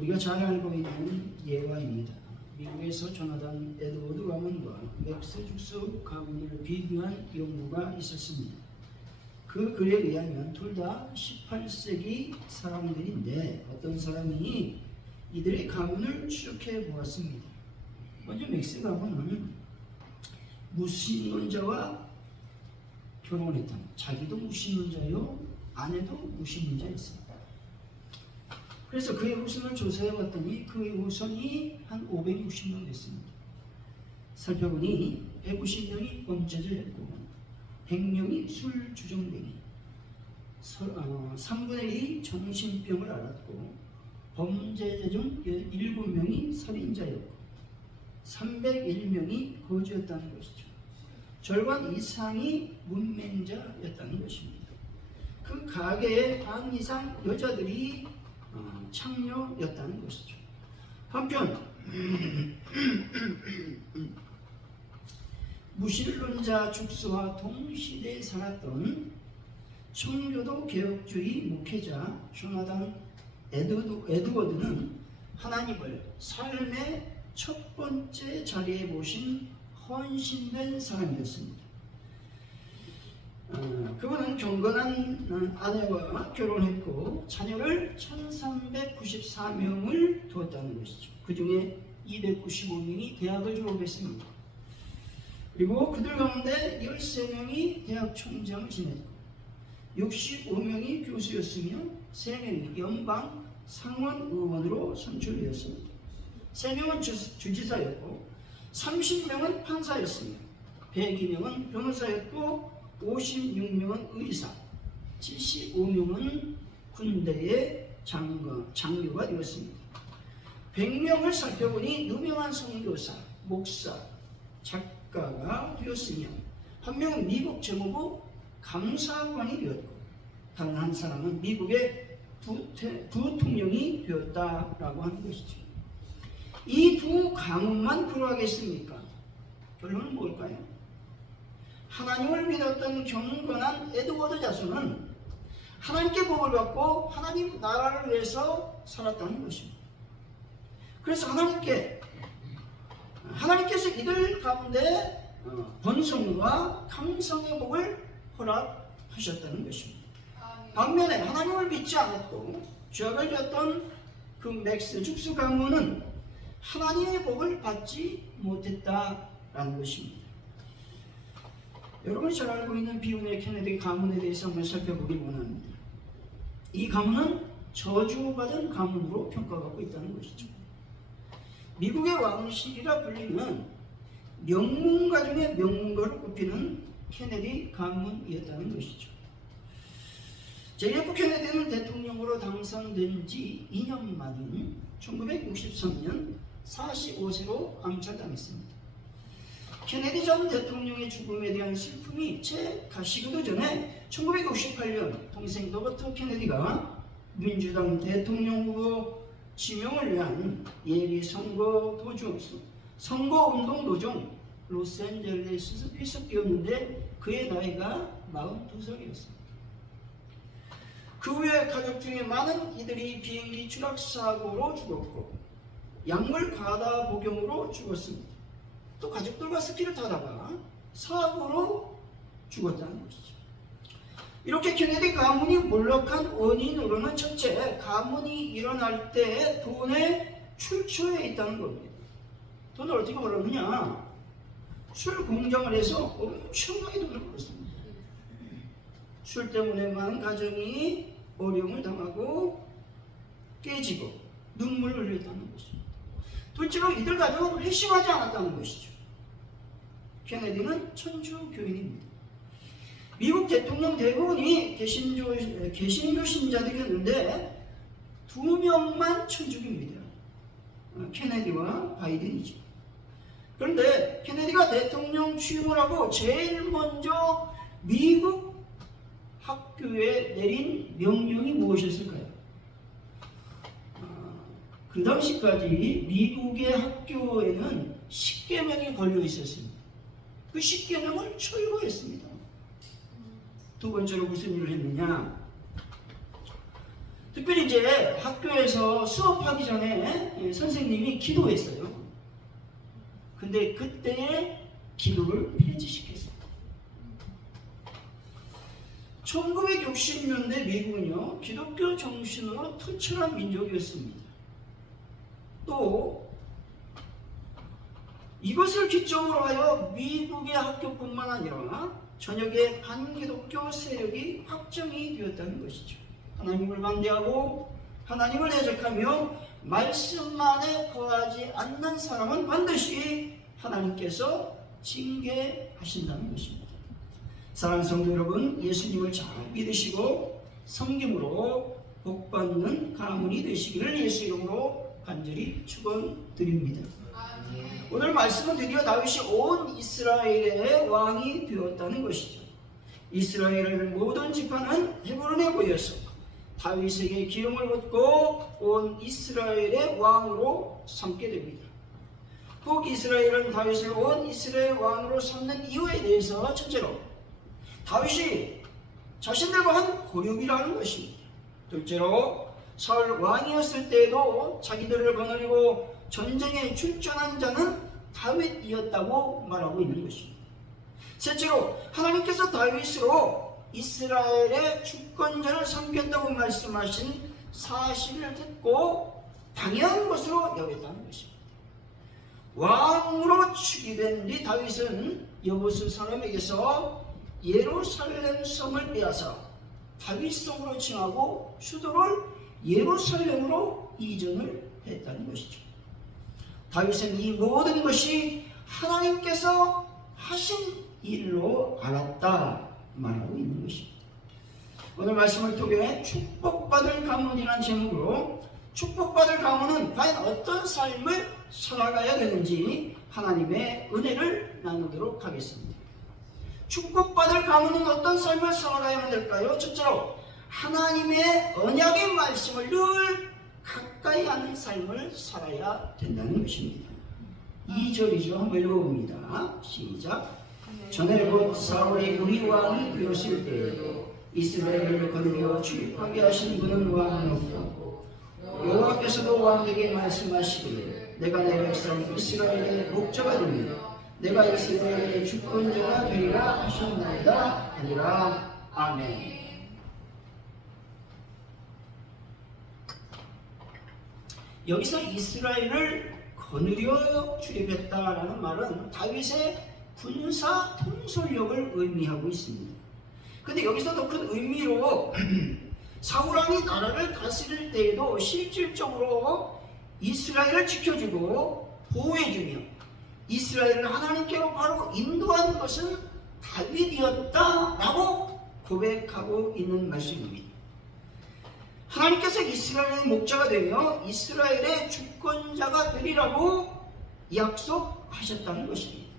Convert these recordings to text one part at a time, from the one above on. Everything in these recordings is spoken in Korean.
우리가 잘 알고 있는 예화입니다. 미국에서 조나단 에드워드 가문과 맥스 죽스 가문을 비교한 연구가 있었습니다. 그 글에 의하면 둘 다 18세기 사람들인데 어떤 사람이 이들의 가문을 추적해 보았습니다. 먼저 맥스 가문은 무신론자와 결혼했다. 자기도 무신론자요, 아내도 무신론자였습니다. 그래서 그의 후손을 조사해 봤더니 그의 후손이 한 560명 됐습니다. 살펴보니 150명이 범죄자였고 100명이 술주정뱅이, 3분의 2 정신병을 앓았고 범죄자 중 7명이 살인자였고 301명이 거주였다는 것이죠. 절반 이상이 문맹자였다는 것입니다. 그 가계의 반 이상 여자들이 창녀였다는 것이죠. 한편 무신론자 죽스와 동시대에 살았던 청교도 개혁주의 목회자 조나단 에드워드는 하나님을 삶의 첫 번째 자리에 모신 헌신된 사람이었습니다. 그분은 경건한 아내와 결혼했고 자녀를 1394명을 두었다는 것이죠. 그 중에 295명이 대학을 졸업했습니다. 그리고 그들 가운데 13명이 대학 총장을 지냈고 65명이 교수였으며 3명이 연방 상원 의원으로 선출되었습니다. 3명은 주지사였고 30명은 판사였으며 102명은 변호사였고 56명은 의사, 75명은 군대의 장교가 되었습니다. 100명을 살펴보니 유명한 선교사, 목사, 작가가 되었으며 한 명은 미국 정부부 감사관이 되었고 다른 한 사람은 미국의 부통령이 되었다라고 하는 것이죠. 이 두 가문만 그러하겠습니까? 결론은 뭘까요? 하나님을 믿었던 경건한 에드워드 자손은 하나님께 복을 받고 하나님 나라를 위해서 살았다는 것입니다. 그래서 하나님께서 이들 가운데 번성과 강성의 복을 허락하셨다는 것입니다. 반면에 하나님을 믿지 않았고 죄악을 지었던 그 맥스 죽스 가문은 하나님의 복을 받지 못했다라는 것입니다. 여러분이 잘 알고 있는 비운의 케네디 가문에 대해서 한번 살펴보기 원합니다. 이 가문은 저주받은 가문으로 평가받고 있다는 것이죠. 미국의 왕실이라 불리는 명문가 중에 명문가로 꼽히는 케네디 가문이었다는 것이죠. JF 케네디는 대통령으로 당선된 지 2년 만인 1963년 45세로 암살당했습니다. 케네디 전 대통령의 죽음에 대한 슬픔이 채 가시기도 전에 1968년 동생 로버트 케네디가 민주당 대통령 후보 지명을 위한 예비 선거운동 도중 로스앤젤레스에서 피습 뛰었는데 그의 나이가 42살이었습니다. 그 후에 가족 중에 많은 이들이 비행기 추락사고로 죽었고 약물 과다 복용으로 죽었습니다. 또 가족들과 스키를 타다가 사고로 죽었다는 것이죠. 이렇게 케네디 가문이 몰락한 원인으로는 첫째, 가문이 일어날 때 돈의 출처에 있다는 겁니다. 돈을 어떻게 벌었느냐? 술 공장을 해서 엄청나게 돈을 벌었습니다. 술 때문에 많은 가정이 어려움을 당하고 깨지고 눈물을 흘렸다는 것입니다. 둘째로 이들 가족은 회심하지 않았다는 것이죠. 케네디는 천주교인입니다. 미국 대통령 대부분이 개신교 신자들이었는데 2명만 천주교입니다. 케네디와 바이든이죠. 그런데 케네디가 대통령 취임을 하고 제일 먼저 미국 학교에 내린 명령이 무엇이었을까요? 그 당시까지 미국의 학교에는 10계명이 걸려 있었습니다. 그 10계명을 철거했습니다. 두 번째로 무슨 일을 했느냐? 특별히 이제 학교에서 수업하기 전에 선생님이 기도했어요. 근데 그때 기도를 폐지시켰어요. 1960년대 미국은요, 기독교 정신으로 투철한 민족이었습니다. 또 이것을 기점으로 하여 미국의 학교뿐만 아니라 전역의 반기독교 세력이 확정이 되었다는 것이죠. 하나님을 반대하고 하나님을 대적하며 말씀만에 거하지 않는 사람은 반드시 하나님께서 징계하신다는 것입니다. 사랑하는 성도 여러분, 예수님을 잘 믿으시고 섬김으로 복받는 가문이 되시기를 예수 이름으로 간절히 축원드립니다. 오늘 말씀은 드디어 다윗이 온 이스라엘의 왕이 되었다는 것이죠. 이스라엘의 모든 지파는 헤브론에 모여서 다윗에게 기름을 붓고 온 이스라엘의 왕으로 삼게 됩니다. 꼭 이스라엘은 다윗을 온 이스라엘 왕으로 삼는 이유에 대해서 첫째로 다윗이 자신들과 한 고륙이라는 것입니다. 둘째로 사울 왕이었을 때에도 자기들을 거느리고 전쟁에 출전한 자는 다윗이었다고 말하고 있는 것입니다. 셋째로 하나님께서 다윗으로 이스라엘의 주권자를 삼겠다고 말씀하신 사실을 듣고 당연한 것으로 여겼다는 것입니다. 왕으로 즉위된 뒤 다윗은 여보스 사람에게서 예루살렘 성을 빼앗아 다윗 성으로 칭하고 수도를 예루살렘으로 이전을 했다는 것이죠. 다윗은 이 모든 것이 하나님께서 하신 일로 알았다 말하고 있는 것입니다. 오늘 말씀을 통해 축복받을 가문이라는 제목으로 축복받을 가문은 과연 어떤 삶을 살아가야 되는지 하나님의 은혜를 나누도록 하겠습니다. 축복받을 가문은 어떤 삶을 살아가야만 될까요? 첫째로 하나님의 언약의 말씀을 늘 가까이 하는 삶을 살아야 된다는 것입니다. 2절이죠. 한번 읽어봅니다. 시작. 전에 곧 사울이 우리 왕이 되었을 때에도 이스라엘을 거느려 출입하게 하신 분은 왕은 없고 여호와께서도 왕에게 말씀하시기를 내가 내 백성 이스라엘의 목자가 되며 내가 이스라엘의 주권자가 되리라 하셨나이다 아니라. 아멘. 여기서 이스라엘을 거느려 출입했다라는 말은 다윗의 군사 통솔력을 의미하고 있습니다. 근데 여기서 더 큰 의미로 사울왕이 나라를 다스릴 때에도 실질적으로 이스라엘을 지켜주고 보호해주며 이스라엘을 하나님께로 바로 인도한 것은 다윗이었다라고 고백하고 있는 말씀입니다. 하나님께서 이스라엘의 목자가 되며 이스라엘의 주권자가 되리라고 약속하셨다는 것입니다.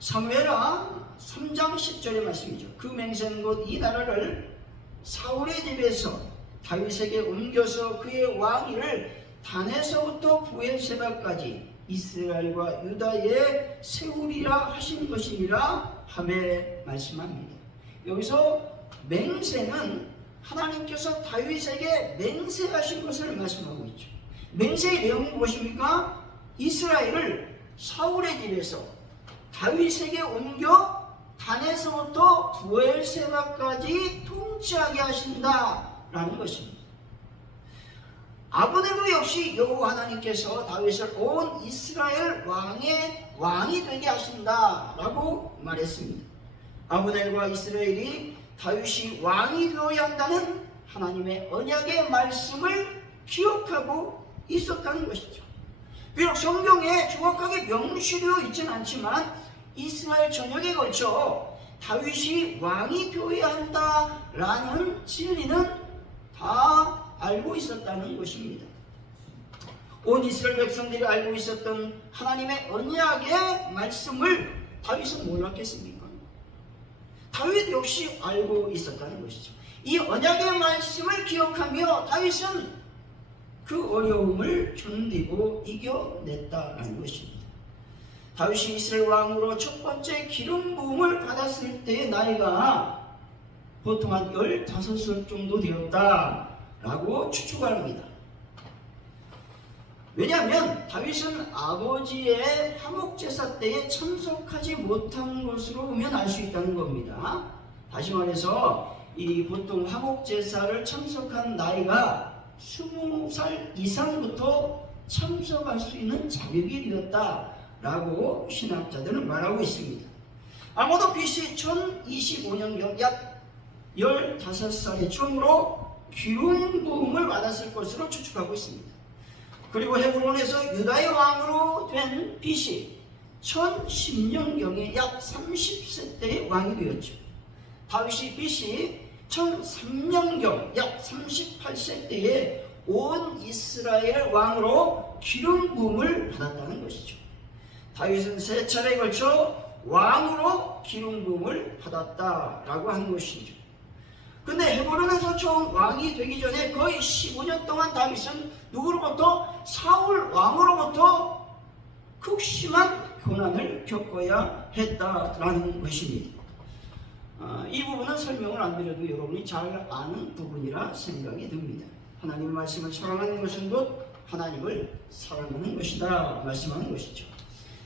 사무엘하 3장 10절의 말씀이죠. 그 맹세는 곧 이 나라를 사울의 집에서 다윗에게 옮겨서 그의 왕위를 단에서부터 부엘세바까지 이스라엘과 유다에 세우리라 하신 것이니라 하며 말씀합니다. 여기서 맹세는 하나님께서 다윗에게 맹세하신 것을 말씀하고 있죠. 맹세의 내용은 무엇입니까? 이스라엘을 사울의 집에서 다윗에게 옮겨 단에서부터 부엘세바까지 통치하게 하신다라는 것입니다. 아브넬도 역시 여호와 하나님께서 다윗을 온 이스라엘 왕이 되게 하신다라고 말했습니다. 아브넬과 이스라엘이 다윗이 왕이 되어야 한다는 하나님의 언약의 말씀을 기억하고 있었다는 것이죠. 비록 성경에 정확하게 명시되어 있지는 않지만 이스라엘 전역에 걸쳐 다윗이 왕이 되어야 한다라는 진리는 다 알고 있었다는 것입니다. 온 이스라엘 백성들이 알고 있었던 하나님의 언약의 말씀을 다윗은 몰랐겠습니까? 다윗 역시 알고 있었다는 것이죠. 이 언약의 말씀을 기억하며 다윗은 그 어려움을 견디고 이겨냈다는 것입니다. 다윗이 이스라엘 왕으로 첫 번째 기름 부음을 받았을 때의 나이가 보통 한 15살 정도 되었다라고 추측합니다. 왜냐하면 다윗은 아버지의 화목제사 때에 참석하지 못한 것으로 보면 알 수 있다는 겁니다. 다시 말해서 이 보통 화목제사를 참석한 나이가 20살 이상부터 참석할 수 있는 자격이 되었다라고 신학자들은 말하고 있습니다. 아마도 BC 1025년경 약 15살에 처음으로 기름 부음을 받았을 것으로 추측하고 있습니다. 그리고 헤브론에서 유다의 왕으로 된 BC 1010년경에 약 30세 때의 왕이 되었죠. 다윗이 BC 1003년경 약 38세 때에 온 이스라엘 왕으로 기름 부음을 받았다는 것이죠. 다윗은 3차례에 걸쳐 왕으로 기름 부음을 받았다라고 하는 것이죠. 근데 헤브론에서 처음 왕이 되기 전에 거의 15년 동안 다윗은 누구로부터? 사울 왕으로부터 극심한 고난을 겪어야 했다라는 것입니다. 이 부분은 설명을 안 드려도 여러분이 잘 아는 부분이라 생각이 듭니다. 하나님의 말씀을 사랑하는 것은 곧 하나님을 사랑하는 것이다 말씀하는 것이죠.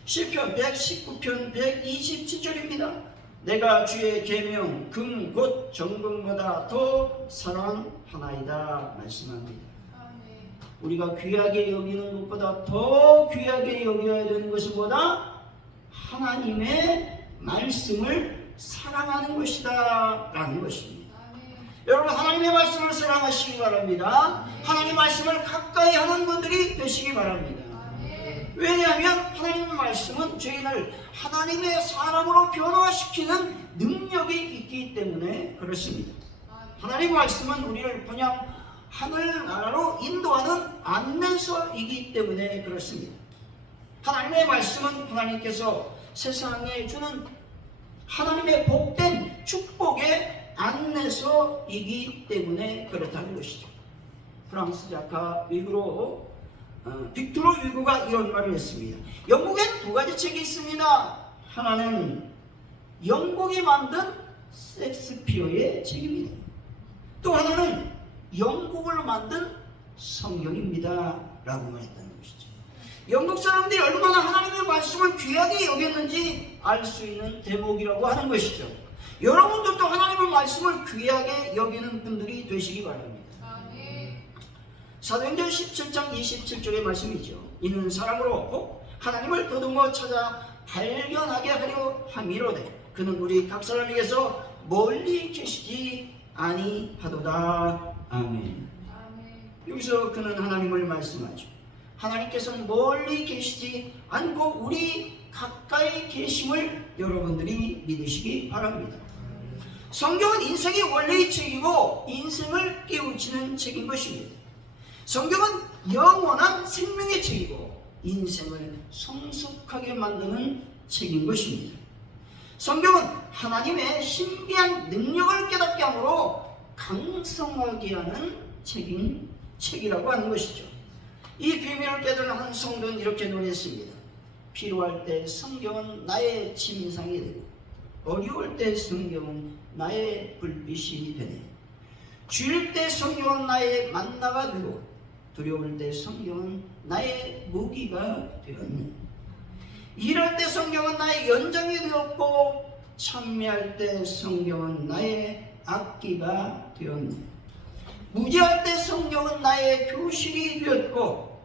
시편 119편 127절입니다. 내가 주의 계명 금 곧 정금보다 더 사랑하나이다 말씀합니다. 우리가 귀하게 여기는 것보다 더 귀하게 여겨야 되는 것은 뭐다? 하나님의 말씀을 사랑하는 것이다 라는 것입니다. 여러분 하나님의 말씀을 사랑하시기 바랍니다. 하나님의 말씀을 가까이 하는 분들이 되시기 바랍니다. 왜냐하면 하나님의 말씀은 저희를 하나님의 사람으로 변화시키는 능력이 있기 때문에 그렇습니다. 하나님의 말씀은 우리를 그냥 하늘나라로 인도하는 안내서이기 때문에 그렇습니다. 하나님의 말씀은 하나님께서 세상에 주는 하나님의 복된 축복의 안내서이기 때문에 그렇다는 것이죠. 프랑스 작가 빅토르 위고가 이런 말을 했습니다. 영국엔 2가지 책이 있습니다. 하나는 영국이 만든 셰익스피어의 책입니다. 또 하나는 영국을 만든 성경입니다 라고 말했다는 것이죠. 영국 사람들이 얼마나 하나님의 말씀을 귀하게 여겼는지 알 수 있는 대목이라고 하는 것이죠. 여러분들도 하나님의 말씀을 귀하게 여기는 분들이 되시기 바랍니다. 사도행전 17장 27절의 말씀이죠. 이는 사랑으로 꼭 하나님을 더듬어 찾아 발견하게 하려 함이로되 그는 우리 각 사람에게서 멀리 계시지 아니하도다. 아멘. 여기서 그는 하나님을 말씀하죠. 하나님께서는 멀리 계시지 않고 우리 가까이 계심을 여러분들이 믿으시기 바랍니다. 성경은 인생의 원래의 책이고 인생을 깨우치는 책인 것입니다. 성경은 영원한 생명의 책이고 인생을 성숙하게 만드는 책인 것입니다. 성경은 하나님의 신비한 능력을 깨닫게 하므로 강성하게 하는 책이라고 하는 것이죠. 이 비밀을 깨달은 한 성도는 이렇게 노래했습니다. 필요할 때 성경은 나의 침상이 되고 어려울 때 성경은 나의 불빛이 되네. 주일 때 성경은 나의 만나가 되고 두려울 때 성경은 나의 무기가 되었네. 일할 때 성경은 나의 연장이 되었고 찬미할 때 성경은 나의 악기가 되었네. 무지할 때 성경은 나의 교실이 되었고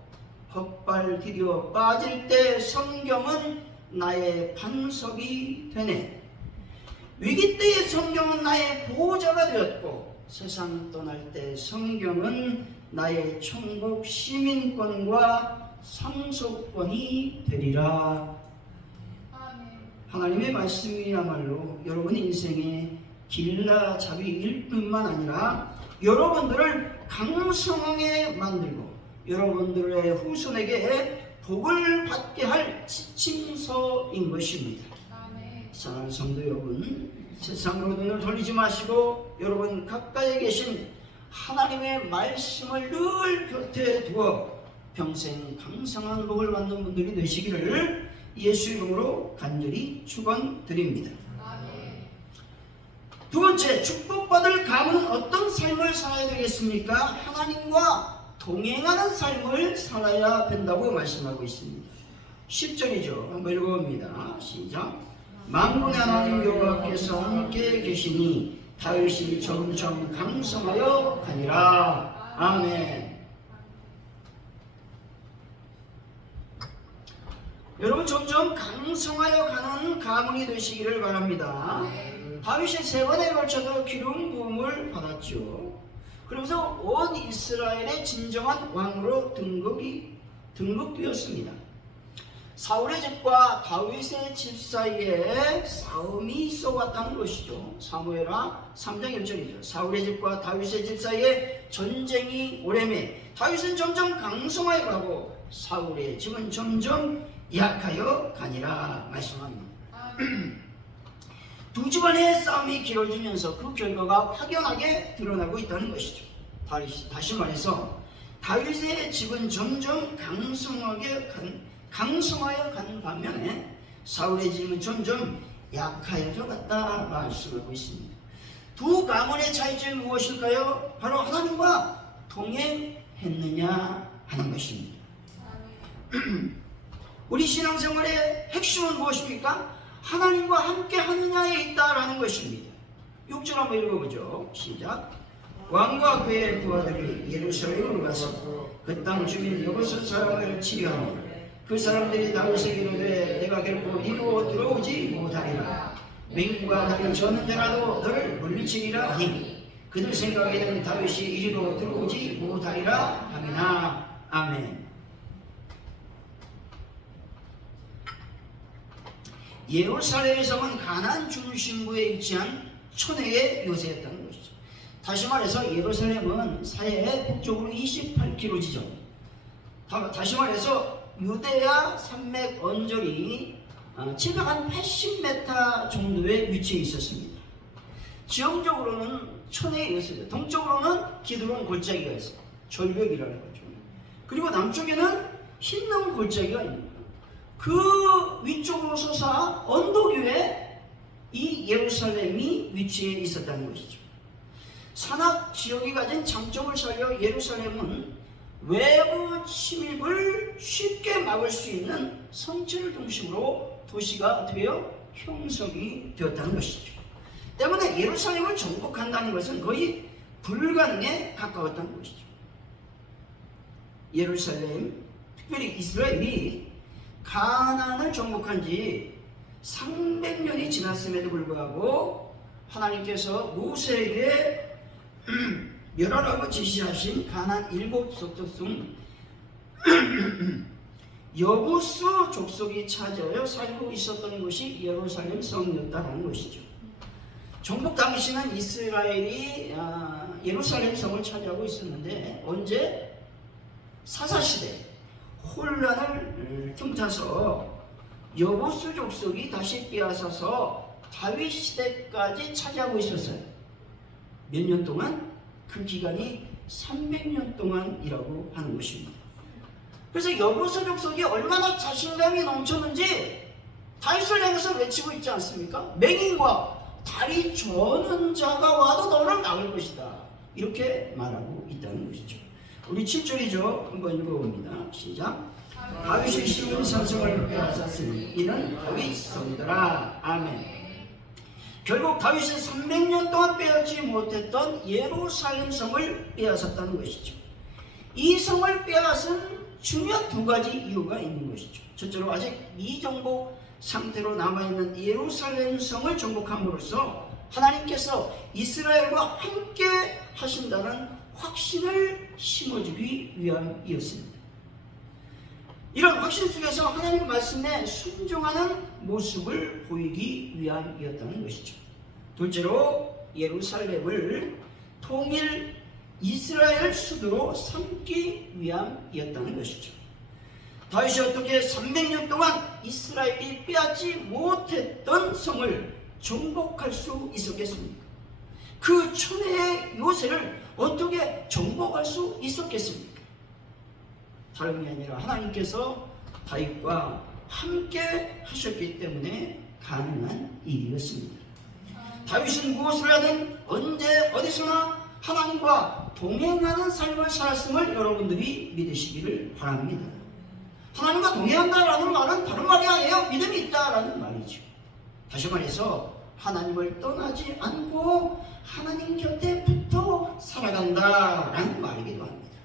헛발 디뎌 빠질 때 성경은 나의 반석이 되네. 위기 때의 성경은 나의 보호자가 되었고 세상 떠날 때 성경은 나의 천국 시민권과 상속권이 되리라. 하나님의 말씀이야말로 여러분 인생의 길라잡이일 뿐만 아니라 여러분들을 강성하게 만들고 여러분들의 후손에게 복을 받게 할 지침서인 것입니다. 사랑하는 성도 여러분, 세상으로 눈을 돌리지 마시고 여러분 가까이 계신 하나님의 말씀을 늘 곁에 두어 평생 강성한 복을 받는 분들이 되시기를 예수 이름으로 간절히 축원드립니다. 두 번째, 축복받을 가문은 어떤 삶을 살아야 되겠습니까? 하나님과 동행하는 삶을 살아야 된다고 말씀하고 있습니다. 10절이죠. 한번 읽어봅니다. 시작. 만군의 하나님 여호와께서 함께 계시니 다윗이 점점 강성하여 가니라. 아멘. 여러분, 점점 강성하여 가는 가문이 되시기를 바랍니다. 다윗이 3번에 걸쳐서 기름 부음을 받았죠. 그러면서 온 이스라엘의 진정한 왕으로 등극되었습니다. 사울의 집과 다윗의 집 사이에 싸움이 있어 왔다는 것이죠. 사무엘하 3장 1절이죠. 사울의 집과 다윗의 집 사이에 전쟁이 오래매 다윗은 점점 강성하여 가고 사울의 집은 점점 약하여 가니라 말씀합니다. 두 집안의 싸움이 길어지면서 그 결과가 확연하게 드러나고 있다는 것이죠. 다시 말해서 다윗의 집은 점점 강성하여 가는 반면에 사울의 집은 점점 약하여져 갔다 말씀하고 있습니다. 두 가문의 차이점이 무엇일까요? 바로 하나님과 동행했느냐 하는 것입니다. 우리 신앙생활의 핵심은 무엇입니까? 하나님과 함께 하느냐에 있다라는 것입니다. 6절 한번 읽어보죠. 시작. 왕과 그의 부하들이 예루살렘으로 가서 그 땅 주민 여호수 사람을 치려하니 그 사람들이 다윗에게 이르되 내가 결코 이리로 들어오지 못하리라. 맹인과 다리 저는 자라도 너를 물리치리라 하니 그들 생각에는 다윗이 이리로 들어오지 못하리라 하미나. 아멘. 예루살렘의 성은 가나안 중심부에 위치한 촌의 요새였다는 것이죠. 다시 말해서 예루살렘은 사해의 북쪽으로 28km 지점, 다시 말해서 유대야 산맥 언저리 780m 정도의 위치에 있었습니다. 지형적으로는 촌의 요새죠. 동쪽으로는 기드론 골짜기가 있어요. 절벽이라는 거죠. 그리고 남쪽에는 흰놈 골짜기가 있습니다. 그 위쪽으로 솟아 언덕 위에 이 예루살렘이 위치해 있었다는 것이죠. 산악 지역이 가진 장점을 살려 예루살렘은 외부 침입을 쉽게 막을 수 있는 성체를 중심으로 도시가 되어 형성이 되었다는 것이죠. 때문에 예루살렘을 정복한다는 것은 거의 불가능에 가까웠다는 것이죠. 예루살렘, 특별히 이스라엘이 가나안을 정복한 지 300년이 지났음에도 불구하고 하나님께서 모세에게 멸하라고 지시하신 가나안 7족속 중 여부수 족속이 차지하여 살고 있었던 것이 예루살렘 성이었다는 것이죠. 정복 당시는 이스라엘이 예루살렘 성을 차지하고 있었는데 언제? 사사시대 혼란을 틈타서 여부수 족속이 다시 빼앗아서 다윗 시대까지 차지하고 있었어요. 몇 년 동안? 그 기간이 300년 동안이라고 하는 것입니다. 그래서 여부수 족속이 얼마나 자신감이 넘쳤는지 다윗을 향해서 외치고 있지 않습니까? 맹인과 다리 저는 자가 와도 너를 막을 것이다. 이렇게 말하고 있다는 것이죠. 우리 7절이죠. 한번 읽어봅니다. 시작. 다윗이 시온 산성을 빼앗았으니 이는 다윗 성이더라. 아멘. 결국 다윗은 300년 동안 빼앗지 못했던 예루살렘 성을 빼앗았다는 것이죠. 이 성을 빼앗은 중요한 두 가지 이유가 있는 것이죠. 첫째로 아직 미정복 상태로 남아있는 예루살렘 성을 정복함으로써 하나님께서 이스라엘과 함께 하신다는 확신을 심어주기 위함이었습니다. 이런 확신 속에서 하나님의 말씀에 순종하는 모습을 보이기 위함이었다는 것이죠. 둘째로 예루살렘을 통일 이스라엘 수도로 삼기 위함이었다는 것이죠. 다윗이 어떻게 300년 동안 이스라엘이 빼앗지 못했던 성을 정복할 수 있었겠습니까? 그 촌의 요새를 어떻게 정복할 수 있었겠습니까? 다름이 아니라 하나님께서 다윗과 함께 하셨기 때문에 가능한 일이었습니다. 다윗은 무엇을 하든 언제 어디서나 하나님과 동행하는 삶을 살았음을 여러분들이 믿으시기를 바랍니다. 하나님과 동행한다라는 말은 다른 말이 아니에요. 믿음이 있다라는 말이죠. 다시 말해서 하나님을 떠나지 않고 하나님 곁에 붙어 살아간다라는 말이기도 합니다.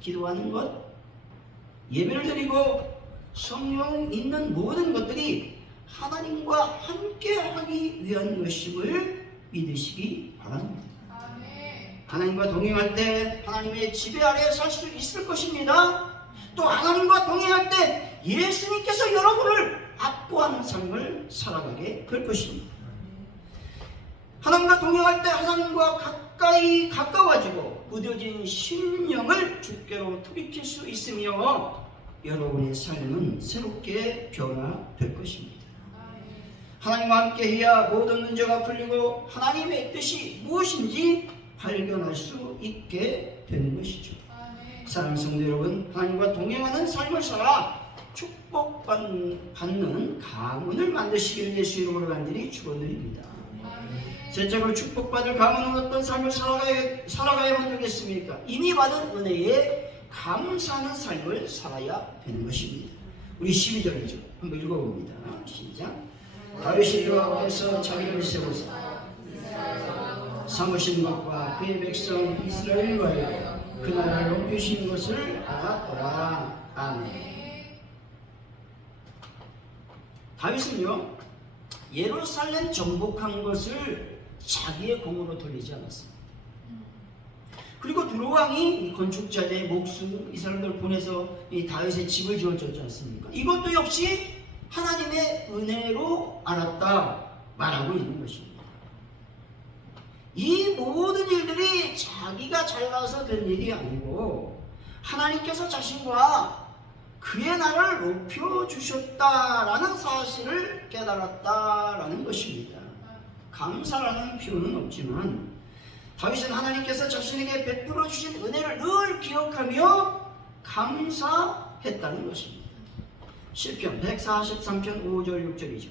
기도하는 것, 예배를 드리고 성령 있는 모든 것들이 하나님과 함께 하기 위한 것임을 믿으시기 바랍니다. 하나님과 동행할 때 하나님의 지배 아래 살 수 있을 것입니다. 또 하나님과 동행할 때 예수님께서 여러분을 압도하는 삶을 살아가게 될 것입니다. 하나님과 동행할 때 하나님과 가까이 가까워지고 무뎌진 심령을 주께로 돌이킬 수 있으며 여러분의 삶은 새롭게 변화될 것입니다. 하나님과 함께 해야 모든 문제가 풀리고 하나님의 뜻이 무엇인지 발견할 수 있게 되는 것이죠. 사랑하는 성도 여러분, 하나님과 동행하는 삶을 살아 축복받는 가문을 만드시기를 예수 이름으로 간절히 축원드립니다. 셋째로 축복받을 가문은 어떤 삶을 살아가야만 되겠습니까? 이미 받은 은혜에 감사하는 삶을 살아야 되는 것입니다. 우리 12절이죠. 한번 읽어봅니다. 시작. 다윗이 여호와께서 자기를 세우사 삼으신 것과 그의 백성 이스라엘을 위하여 그 나라를 높이신 것을 알았더라. 아멘. 다윗은요, 예루살렘 정복한 것을 자기의 공으로 돌리지 않았습니다. 그리고 두로왕이 이 건축자의 목수 이 사람들을 보내서 이 다윗의 집을 지어줬지 않습니까? 이것도 역시 하나님의 은혜로 알았다 말하고 있는 것입니다. 이 모든 일들이 자기가 잘나서 된 일이 아니고 하나님께서 자신과 그의 나라를 높여주셨다라는 사실을 깨달았다라는 것입니다. 감사라는 표현은 없지만 다윗은 하나님께서 자신에게 베풀어 주신 은혜를 늘 기억하며 감사했다는 것입니다. 시편 143편 5절 6절이죠.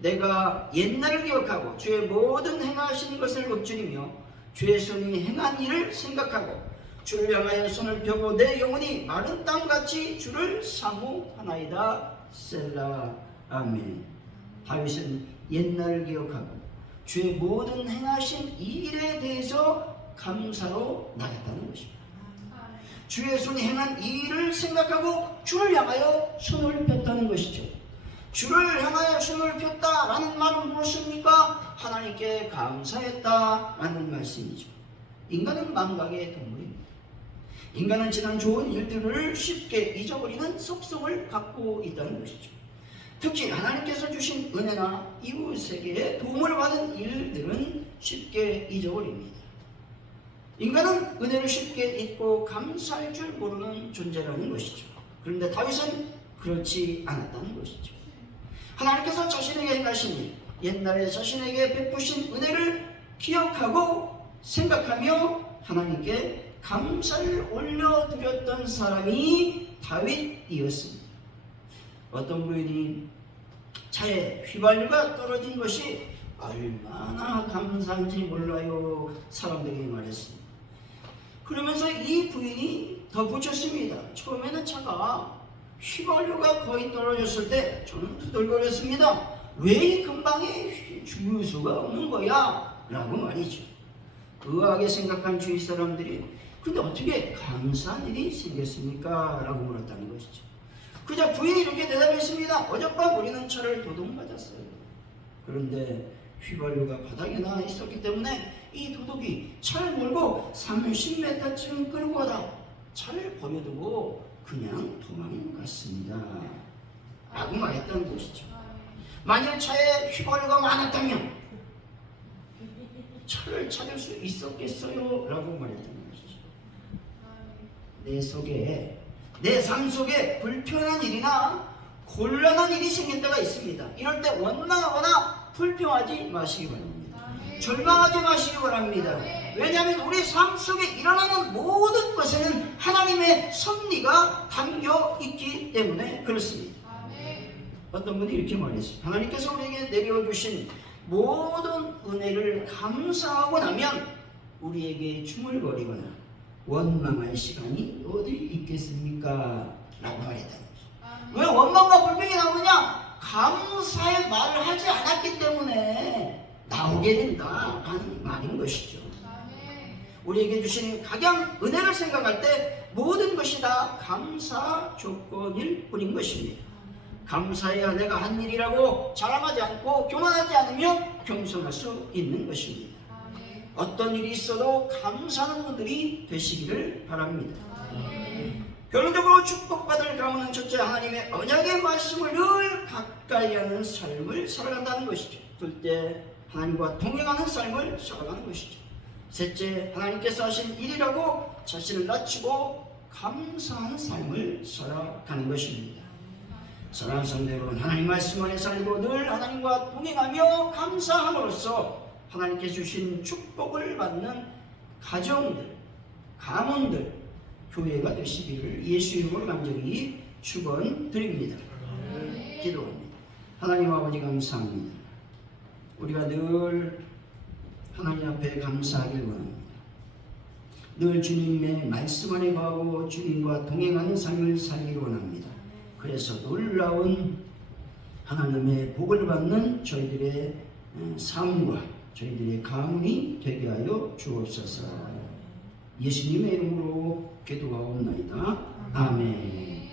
내가 옛날을 기억하고 주의 모든 행하신 것을 읊조리며 주의 손이 행한 일을 생각하고 주를 향하여 손을 펴고 내 영혼이 마른 땅같이 주를 사모하나이다. 셀라. 아멘. 다윗은 옛날을 기억하고 주의 모든 행하신 이 일에 대해서 감사로 나갔다는 것입니다. 주의 손이 행한 이 일을 생각하고 주를 향하여 손을 폈다는 것이죠. 주를 향하여 손을 폈다라는 말은 무엇입니까? 하나님께 감사했다라는 말씀이죠. 인간은 망각의 동물입니다. 인간은 지난 좋은 일들을 쉽게 잊어버리는 습성을 갖고 있다는 것이죠. 특히 하나님께서 주신 은혜나 이웃에게 도움을 받은 일들은 쉽게 잊어버립니다. 인간은 은혜를 쉽게 잊고 감사할 줄 모르는 존재라는 것이죠. 그런데 다윗은 그렇지 않았다는 것이죠. 하나님께서 자신에게 행하신 일, 옛날에 자신에게 베푸신 은혜를 기억하고 생각하며 하나님께 감사를 올려드렸던 사람이 다윗이었습니다. 어떤 부인이 차에 휘발유가 떨어진 것이 얼마나 감사한지 몰라요 사람들에게 말했습니다. 그러면서 이 부인이 덧붙였습니다. 처음에는 차가 휘발유가 거의 떨어졌을 때 저는 투덜거렸습니다. 왜 이 근방에 주유소가 없는 거야? 라고 말이죠. 의아하게 생각한 주위 사람들이 근데 어떻게 감사한 일이 생겼습니까? 라고 물었다는 것이죠. 그저 부인이 이렇게 대답했습니다. 어젯밤 우리는 차를 도둑맞았어요. 그런데 휘발유가 바닥에 나와 있었기 때문에 이 도둑이 차를 몰고 30m쯤 끌고 가다 차를 버려두고 그냥 도망갔습니다. 라고 말했다는 것이죠. 만약 차에 휘발유가 많았다면 차를 찾을 수 있었겠어요? 라고 말했다는 것이죠. 내 속에 내 삶 속에 불편한 일이나 곤란한 일이 생길 때가 있습니다. 이럴 때 원망하거나 불평하지 마시기 바랍니다. 절망하지 마시기 바랍니다. 왜냐하면 우리 삶 속에 일어나는 모든 것에는 하나님의 섭리가 담겨 있기 때문에 그렇습니다. 어떤 분이 이렇게 말했어요. 하나님께서 우리에게 내려주신 모든 은혜를 감사하고 나면 우리에게 중얼거리거나 원망할 시간이 어디 있겠습니까? 라고 말했다는 것이죠. 왜 원망과 불평이 나오냐? 감사의 말을 하지 않았기 때문에 나오게 된다 하는 말인 것이죠. 우리에게 주신 각양 은혜를 생각할 때 모든 것이 다 감사 조건일 뿐인 것입니다. 감사해야 내가 한 일이라고 자랑하지 않고 교만하지 않으며 겸손할 수 있는 것입니다. 어떤 일이 있어도 감사하는 분들이 되시기를 바랍니다. 결론적으로 축복받을 가문은 첫째, 하나님의 언약의 말씀을 늘 가까이 하는 삶을 살아간다는 것이죠. 둘째, 하나님과 동행하는 삶을 살아가는 것이죠. 셋째, 하나님께서 하신 일이라고 자신을 낮추고 감사하는 삶을 살아가는 것입니다. 사랑하는 성도 여러분, 하나님 말씀 안에 살고 늘 하나님과 동행하며 감사함으로써 하나님께 주신 축복을 받는 가정들, 가문들, 교회가 되시기를 예수 이름으로 간절히 축원드립니다. 기도합니다. 하나님 아버지 감사합니다. 우리가 늘 하나님 앞에 감사하길 원합니다. 늘 주님의 말씀 안에 거하고 주님과 동행하는 삶을 살기를 원합니다. 그래서 놀라운 하나님의 복을 받는 저희들의 삶과 저희들의 가문이 되게 하여 주옵소서. 예수님의 이름으로 기도하옵나이다. 아멘.